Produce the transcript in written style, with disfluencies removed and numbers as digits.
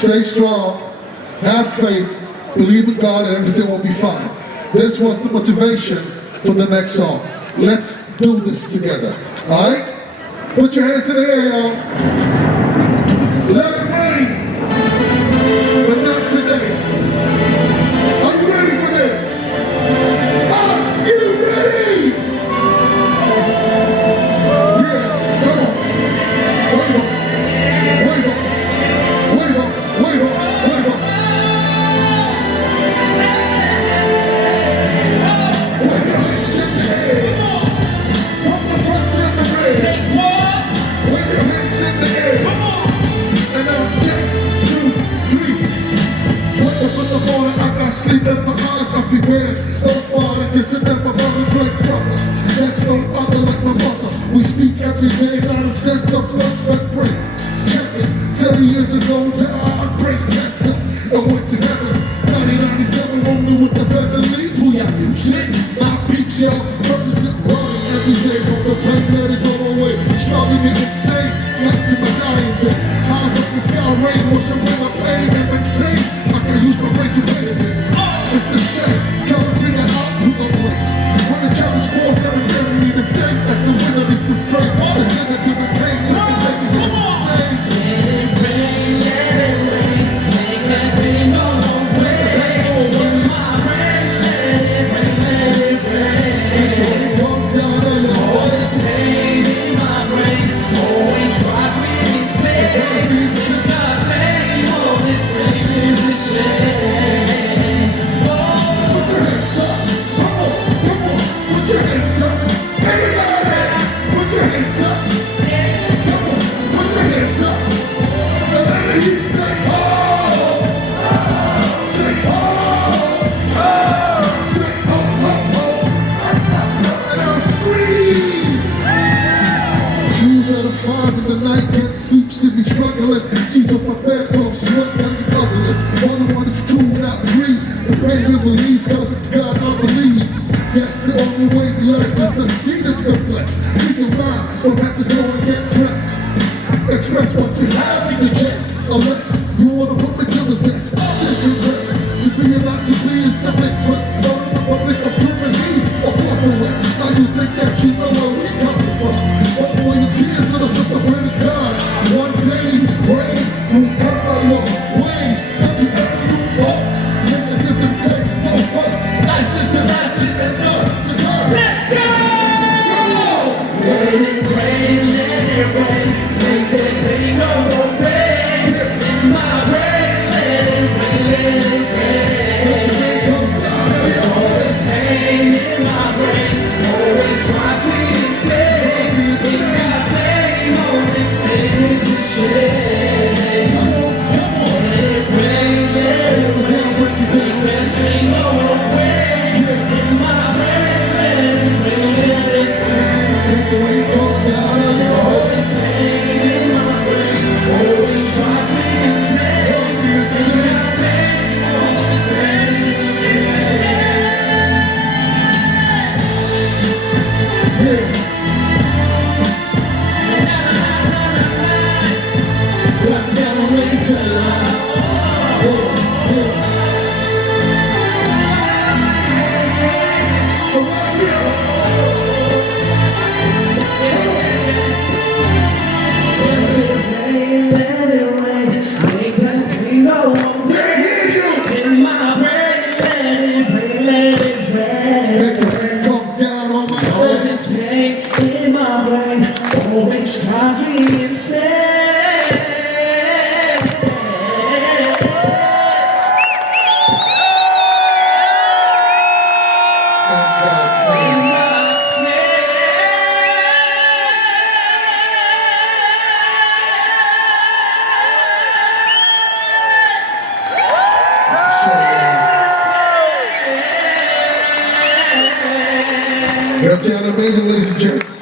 Stay strong, have faith, believe in God, and everything will be fine. This was the motivation for the next song. Let's do this together, all right? Put your hands in the air, y'all. Let it rain, but not today. Are you ready for this? Are you ready? Yeah, come on. Wave up, wave up, wave up, wave up, wave up. Wave your hands in the air. From the front to the rear. Wave your hands in the air. And now 10, 2, 3. Wake up in the morning, I got sleep in my eyes, I'm prepared. Don't fall in this and never gonna break brothers. That's no other like my mother. We speak every day, not a sense of first but break. Check it, 30 years ago, I break cancer and went to heaven. 1997, only with the family. Who y'all music? My peeps, y'all, brothers and brothers every day. From the pain, let it go away. Strongly get insane, not to my dying day. High up the sky, rain, wash away my pain and maintain. I can use my brain to pay it. It's a shame, come and bring it out, who don't wait. When the challenge falls, never never need a flame. That's the winner needs to flame. The sinner to the pain, let the baby get the stain. Should be struggling, she's on my bed full of sweat and the puzzling. One is two, not three. The pain will release, cause it's God I believe. Yes, the only way to learn to succeed is to bless. You can learn, don't have to go and get dressed. Express what you have in your chest, unless you wanna put me to the test. Just regret, to be and not to be is the big quest. Not in the public of human need, of course the rest. Now you think that you know where we coming from. But for your tears, let us at the word of God. One day, rain will come along. Rain, but you never lose hope. Never give them takes, no fuck. Ashes to ashes and dust to dust. Let's go! Come on! Let it rain, make that thing go away. In my brain, let it rain. All this pain in my brain, always try to insane. In God's name, all this pain. In my brain, always drives me insane. In God's name. Grazie alla band, ladies and gents.